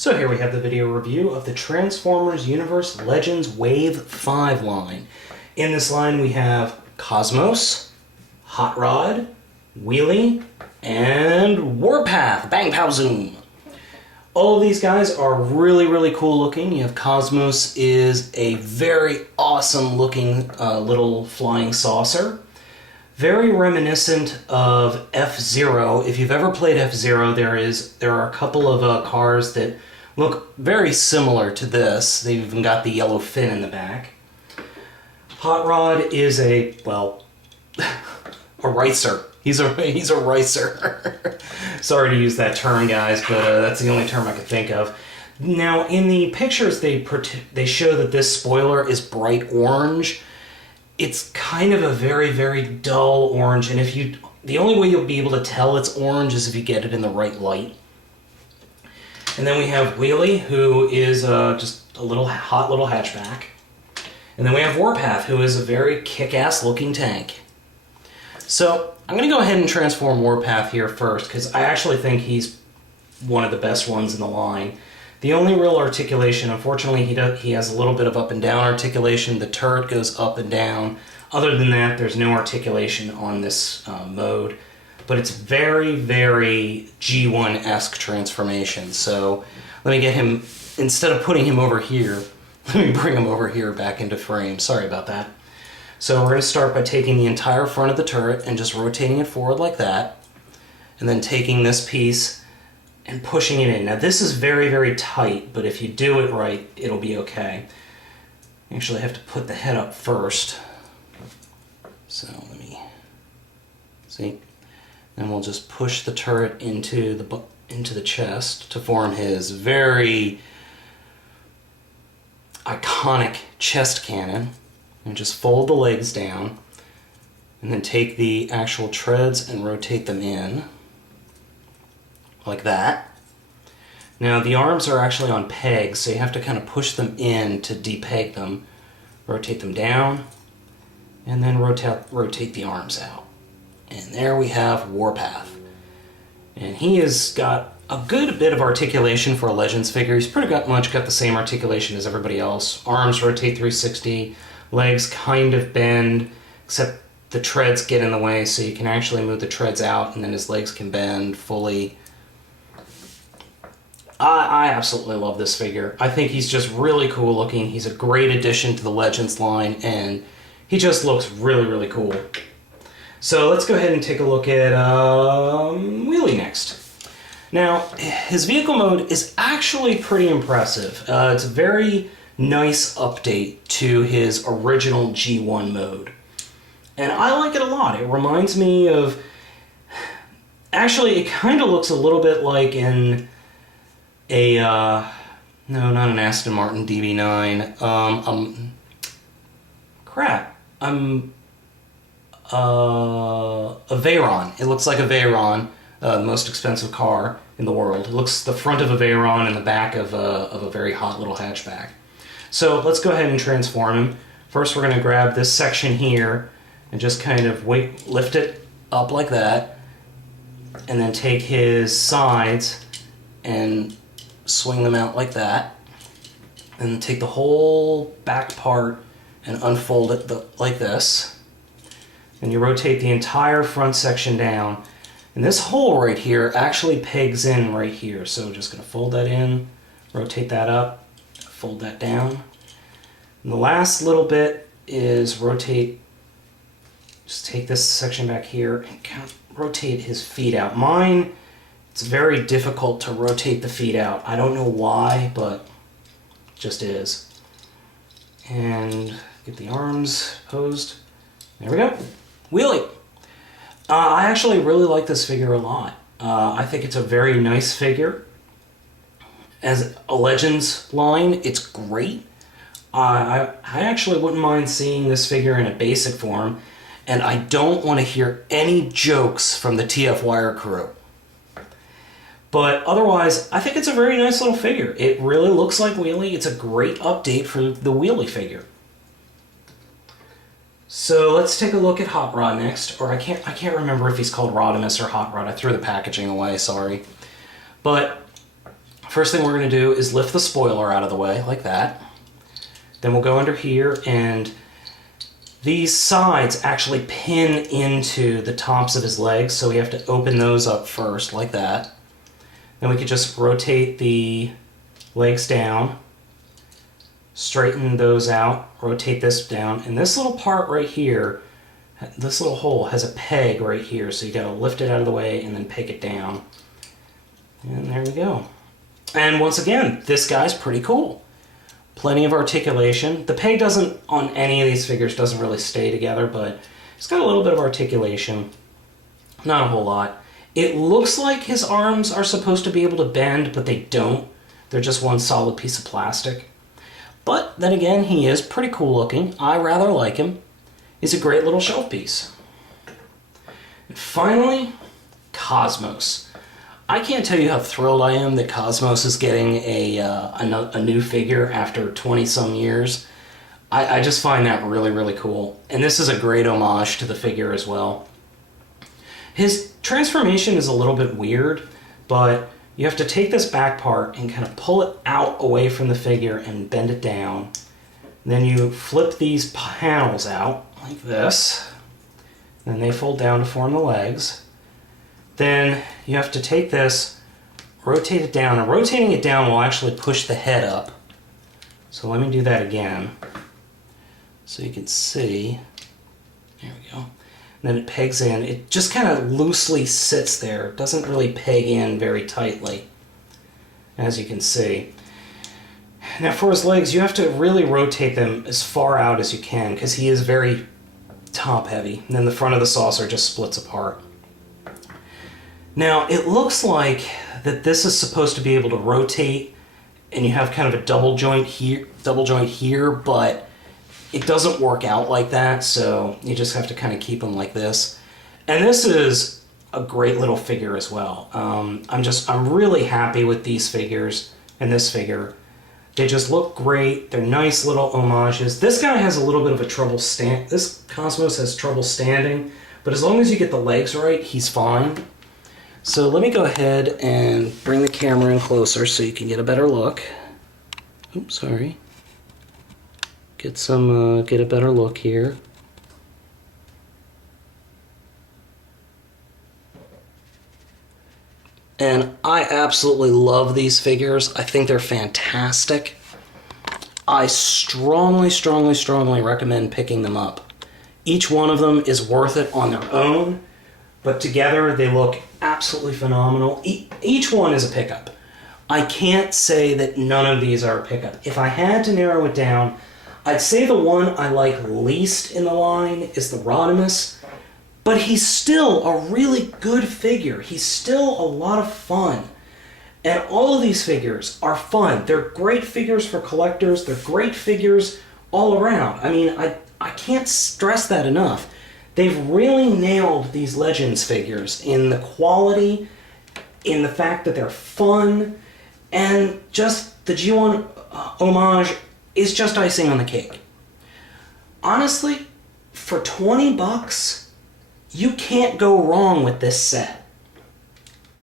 So here we have the video review of the Transformers Universe Legends Wave 5 line. In this line we have Cosmos, Hot Rod, Wheelie, and Warpath, Bang Pow Zoom. All of these guys are really cool looking. You have Cosmos is a very awesome looking little flying saucer. Very reminiscent of F-Zero. If you've ever played F-Zero, there are a couple of cars that look very similar to this. They've even got the yellow fin in the back. Hot Rod is a ricer. He's a ricer. Sorry to use that term, guys, but that's the only term I could think of. Now, in the pictures, they show that this spoiler is bright orange. It's kind of a very dull orange, and the only way you'll be able to tell it's orange is if you get it in the right light. And then we have Wheelie, who is just a hot little hatchback. And then we have Warpath, who is a very kick-ass looking tank. So I'm going to go ahead and transform Warpath here first, because I actually think he's one of the best ones in the line. The only real articulation, unfortunately, he has a little bit of up and down articulation. The turret goes up and down. Other than that, there's no articulation on this mode. But it's very G1-esque transformation. So let me get him, instead of putting him over here, let me bring him over here back into frame. Sorry about that. So we're going to start by taking the entire front of the turret and just rotating it forward like that. And then taking this piece and pushing it in. Now this is very tight, but if you do it right, it'll be okay. You actually have to put the head up first. So let me see. Then we'll just push the turret into the chest to form his very iconic chest cannon. And just fold the legs down, and then take the actual treads and rotate them in, like that. Now the arms are actually on pegs, so you have to kind of push them in to depeg them. Rotate them down, and then rotate the arms out. And there we have Warpath. And he has got a good bit of articulation for a Legends figure. He's pretty much got the same articulation as everybody else. Arms rotate 360. Legs kind of bend, except the treads get in the way, so you can actually move the treads out, and then his legs can bend fully. I absolutely love this figure. I think he's just really cool looking. He's a great addition to the Legends line, and he just looks really cool. So let's go ahead and take a look at Wheelie next. Now, his vehicle mode is actually pretty impressive. It's a very nice update to his original G1 mode. And I like it a lot. It reminds me of... Actually, it kind of looks a little bit like in a... no, not an Aston Martin DB9. A Veyron. It looks like a Veyron, the most expensive car in the world. It looks the front of a Veyron and the back of a very hot little hatchback. So let's go ahead and transform him. First we're going to grab this section here and just kind of lift it up like that, and then take his sides and swing them out like that, and take the whole back part and unfold it like this. And you rotate the entire front section down, and this hole right here actually pegs in right here. So just going to fold that in, rotate that up, fold that down. And the last little bit is just take this section back here and kind of rotate his feet out. Mine, it's very difficult to rotate the feet out. I don't know why, but it just is. And get the arms posed. There we go. Wheelie. I actually really like this figure a lot. I think it's a very nice figure. As a Legends line, it's great. I actually wouldn't mind seeing this figure in a basic form, and I don't want to hear any jokes from the C.F.R crew. But otherwise, I think it's a very nice little figure. It really looks like Wheelie. It's a great update for the Wheelie figure. So let's take a look at Hot Rod next, or I can't remember if he's called Rodimus or Hot Rod. I threw the packaging away, sorry. But First thing we're going to do is lift the spoiler out of the way, like that. Then we'll go under here, and these sides actually pin into the tops of his legs, so we have to open those up first, like that. Then we can just rotate the legs down, straighten those out, rotate this down, and this little part right here, this little hole has a peg right here, so you got to lift it out of the way and then peg it down. And there we go. And once again, this guy's pretty cool. Plenty of articulation. The peg doesn't, on any of these figures, doesn't really stay together, but it's got a little bit of articulation. Not a whole lot. It looks like his arms are supposed to be able to bend, but they don't. They're just one solid piece of plastic. But then again, he is pretty cool looking. I rather like him. He's a great little shelf piece. And finally, Cosmos. I can't tell you how thrilled I am that Cosmos is getting a new figure after 20-some years. I just find that really, really cool. And this is a great homage to the figure as well. His transformation is a little bit weird, but you have to take this back part and kind of pull it out away from the figure and bend it down. Then you flip these panels out like this. Then they fold down to form the legs. Then you have to take this, rotate it down, and rotating it down will actually push the head up. So let me do that again so you can see. There we go. And then it pegs in. It just kind of loosely sits there. It doesn't really peg in very tightly, as you can see. Now for his legs, you have to really rotate them as far out as you can because he is very top heavy. And then the front of the saucer just splits apart. Now, it looks like that this is supposed to be able to rotate, and you have kind of a double joint here, but it doesn't work out like that, so you just have to kind of keep them like this. And this is a great little figure as well. I'm really happy with these figures and this figure. They just look great. They're nice little homages. This guy has a little bit of a trouble this Cosmos has trouble standing, but as long as you get the legs right, he's fine. So let me go ahead and bring the camera in closer so you can get a better look. Oops, sorry. Get a better look here. And I absolutely love these figures. I think they're fantastic. I strongly, strongly, strongly recommend picking them up. Each one of them is worth it on their own, but together they look absolutely phenomenal. Each one is a pickup. I can't say that none of these are a pickup. If I had to narrow it down, I'd say the one I like least in the line is the Rodimus, but he's still a really good figure. He's still a lot of fun. And all of these figures are fun. They're great figures for collectors. They're great figures all around. I mean, I can't stress that enough. They've really nailed these Legends figures in the quality, in the fact that they're fun, and just the G1 homage is just icing on the cake. Honestly, for $20, you can't go wrong with this set.